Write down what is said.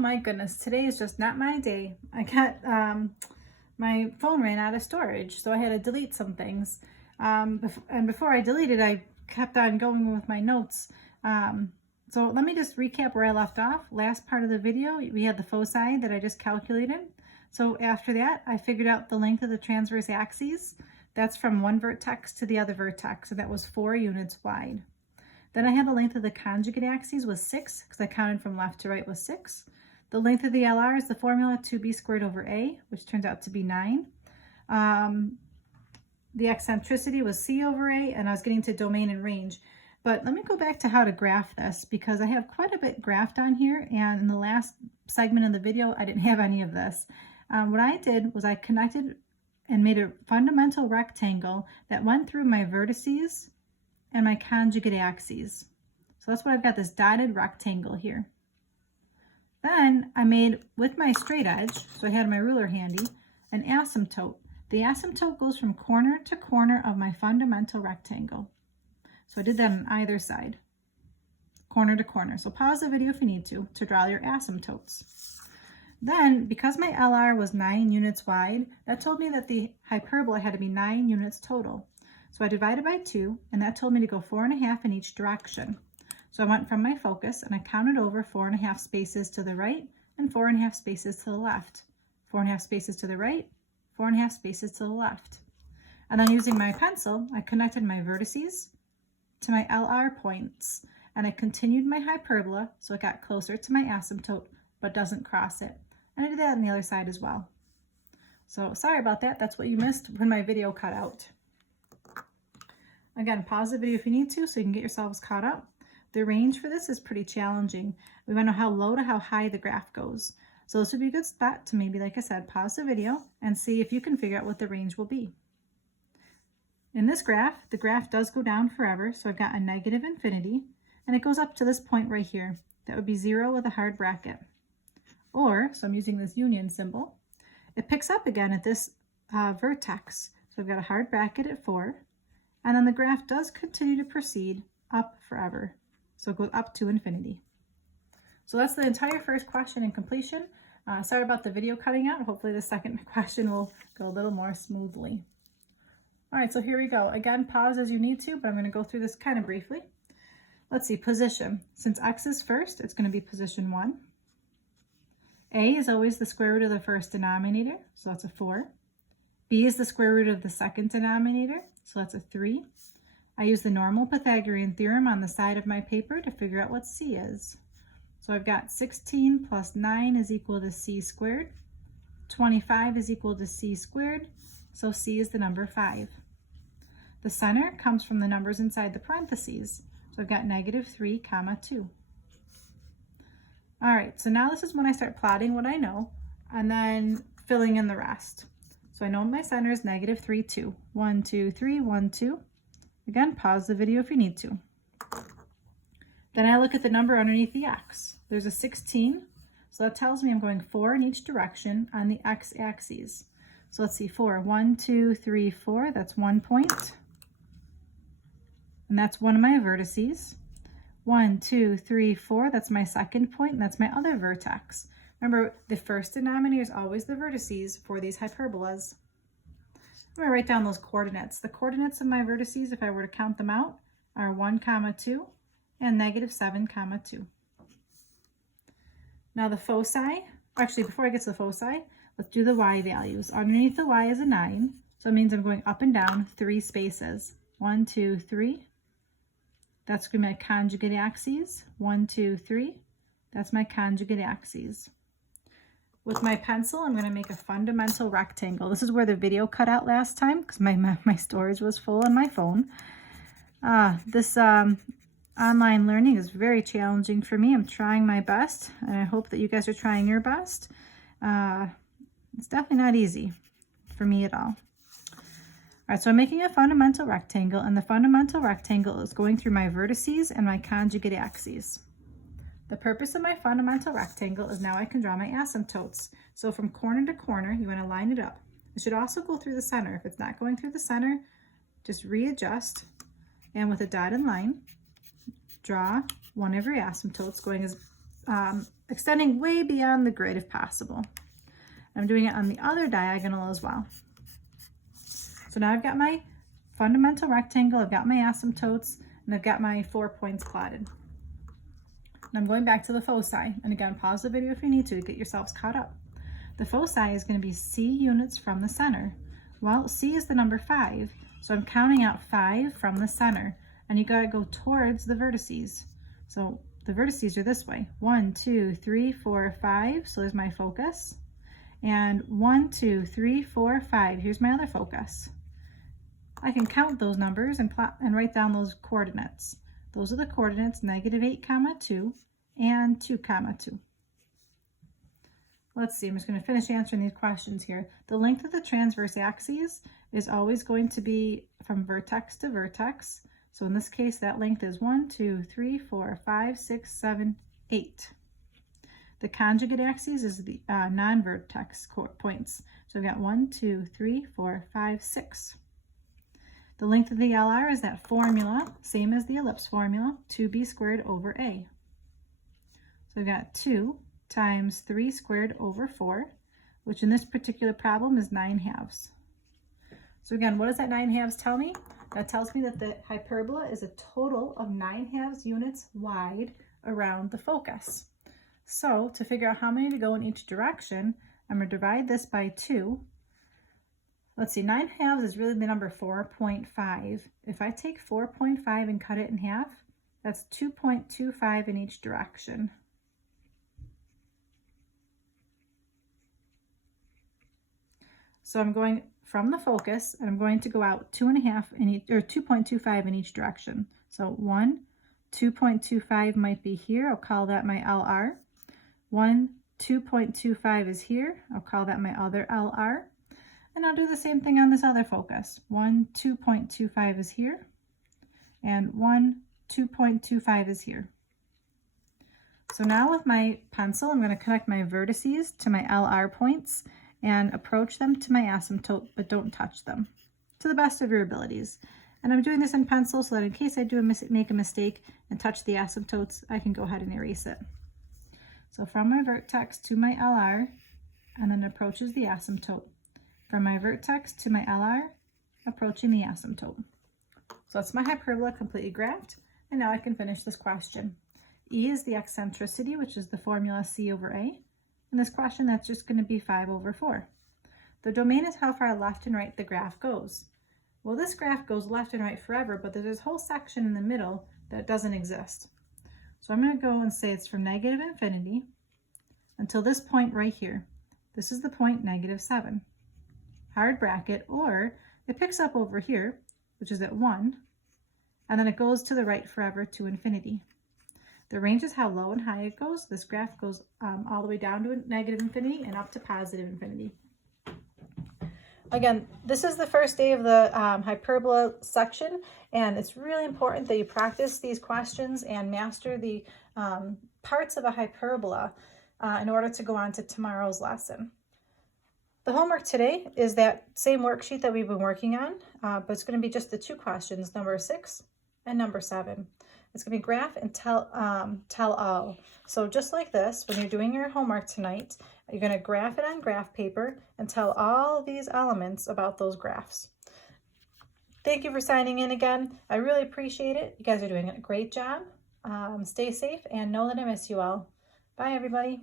my goodness, today is just not my day. I got, my phone ran out of storage, so I had to delete some things. And before I deleted, I kept on going with my notes. So let me just recap where I left off. Last part of the video, we had the foci that I just calculated. So after that, I figured out the length of the transverse axes. That's from one vertex to the other vertex, and that was 4 units wide. Then I had the length of the conjugate axes was 6, because I counted from left to right was 6. The length of the LR is the formula 2b squared over a, which turns out to be 9. The eccentricity was c over a, and I was getting to domain and range. But let me go back to how to graph this, because I have quite a bit graphed on here, and in the last segment of the video, I didn't have any of this. What I did was I connected and made a fundamental rectangle that went through my vertices and my conjugate axes. So that's what I've got, this dotted rectangle here. Then I made, with my straight edge, so I had my ruler handy, an asymptote. The asymptote goes from corner to corner of my fundamental rectangle. So I did that on either side, corner to corner. So pause the video if you need to draw your asymptotes. Then, because my LR was 9 units wide, that told me that the hyperbola had to be 9 units total. So I divided by 2, and that told me to go 4.5 in each direction. So I went from my focus, and I counted over 4.5 spaces to the right and 4.5 spaces to the left. 4.5 spaces to the right, 4.5 spaces to the left. And then using my pencil, I connected my vertices to my LR points, and I continued my hyperbola so it got closer to my asymptote, but doesn't cross it. And I did that on the other side as well. So sorry about that. That's what you missed when my video cut out. Again, pause the video if you need to so you can get yourselves caught up. The range for this is pretty challenging. We want to know how low to how high the graph goes. So this would be a good spot to maybe, like I said, pause the video and see if you can figure out what the range will be. In this graph, the graph does go down forever. So I've got a negative infinity, and it goes up to this point right here. That would be 0 with a hard bracket. Or, so I'm using this union symbol, it picks up again at this vertex. So I've got a hard bracket at 4, and then the graph does continue to proceed up forever. So it goes up to infinity. So that's the entire first question in completion. Sorry about the video cutting out. Hopefully the second question will go a little more smoothly. All right, so here we go. Again, pause as you need to, but I'm going to go through this kind of briefly. Let's see, position. Since x is first, it's going to be position 1. A is always the square root of the first denominator, so that's a 4. B is the square root of the second denominator, so that's a 3. I use the normal Pythagorean theorem on the side of my paper to figure out what C is. So I've got 16 plus 9 is equal to C squared. 25 is equal to C squared, so C is the number 5. The center comes from the numbers inside the parentheses, so I've got -3, 2. All right, so now this is when I start plotting what I know and then filling in the rest. So I know my center is -3, 2. 1, 2, 3, 1, 2. Again, pause the video if you need to. Then I look at the number underneath the x. There's a 16, so that tells me I'm going 4 in each direction on the x-axis. So let's see, 4. 1, 2, 3, 4, that's 1 point. And that's one of my vertices. 1, 2, 3, 4, that's my second point, and that's my other vertex. Remember, the first denominator is always the vertices for these hyperbolas. I'm going to write down those coordinates. The coordinates of my vertices, if I were to count them out, are 1, 2, and -7, 2. Now the foci, actually before I get to the foci, let's do the y values. Underneath the y is a 9, so it means I'm going up and down 3 spaces. 1, 2, 3. That's going to be my conjugate axes. 1, 2, 3. That's my conjugate axes. With my pencil, I'm going to make a fundamental rectangle. This is where the video cut out last time because my storage was full on my phone. This online learning is very challenging for me. I'm trying my best, and I hope that you guys are trying your best. It's definitely not easy for me at all. All right, so I'm making a fundamental rectangle, and the fundamental rectangle is going through my vertices and my conjugate axes. The purpose of my fundamental rectangle is now I can draw my asymptotes. So from corner to corner, you want to line it up. It should also go through the center. If it's not going through the center, just readjust, and with a dotted line, draw one of your asymptotes going as extending way beyond the grid if possible. I'm doing it on the other diagonal as well. So now I've got my fundamental rectangle, I've got my asymptotes, and I've got my 4 points plotted. And I'm going back to the foci. And again, pause the video if you need to get yourselves caught up. The foci is going to be C units from the center. Well, C is the number 5, so I'm counting out 5 from the center. And you got to go towards the vertices. So the vertices are this way. 1, 2, 3, 4, 5. So there's my focus. And 1, 2, 3, 4, 5. Here's my other focus. I can count those numbers and plot and write down those coordinates. Those are the coordinates -8, 2 and 2, 2. Let's see, I'm just going to finish answering these questions here. The length of the transverse axes is always going to be from vertex to vertex. So in this case, that length is 1, 2, 3, 4, 5, 6, 7, 8. The conjugate axes is the non-vertex points. So we've got 1, 2, 3, 4, 5, 6. The length of the LR is that formula, same as the ellipse formula, 2b squared over a. So we've got 2 times 3 squared over 4, which in this particular problem is 9/2. So again, what does that 9/2 tell me? That tells me that the hyperbola is a total of 9/2 units wide around the focus. So to figure out how many to go in each direction, I'm going to divide this by 2. Let's see, 9/2 is really the number 4.5. If I take 4.5 and cut it in half, that's 2.25 in each direction. So I'm going from the focus, and I'm going to go out 2.5 in each, or 2.25 in each direction. So 1, 2.25 might be here. I'll call that my LR. 1, 2.25 is here. I'll call that my other LR. And I'll do the same thing on this other focus. 1, 2.25 is here, and 1, 2.25 is here. So now with my pencil, I'm going to connect my vertices to my LR points and approach them to my asymptote, but don't touch them, to the best of your abilities. And I'm doing this in pencil so that in case I do make a mistake and touch the asymptotes, I can go ahead and erase it. So from my vertex to my LR, and then approaches the asymptote. From my vertex to my LR, approaching the asymptote. So that's my hyperbola completely graphed, and now I can finish this question. E is the eccentricity, which is the formula C over A. In this question, that's just going to be 5 over 4. The domain is how far left and right the graph goes. Well, this graph goes left and right forever, but there's this whole section in the middle that doesn't exist. So I'm going to go and say it's from -infinity until this point right here. This is the point -7. Hard bracket, or it picks up over here, which is at 1, and then it goes to the right forever to infinity. The range is how low and high it goes. This graph goes all the way down to -infinity and up to +infinity. Again, this is the first day of the hyperbola section, and it's really important that you practice these questions and master the parts of a hyperbola in order to go on to tomorrow's lesson. The homework today is that same worksheet that we've been working on, but it's going to be just the 2 questions, number 6 and number 7. It's going to be graph and tell all. So just like this, when you're doing your homework tonight, you're going to graph it on graph paper and tell all these elements about those graphs. Thank you for signing in again. I really appreciate it. You guys are doing a great job. Stay safe and know that I miss you all. Bye, everybody.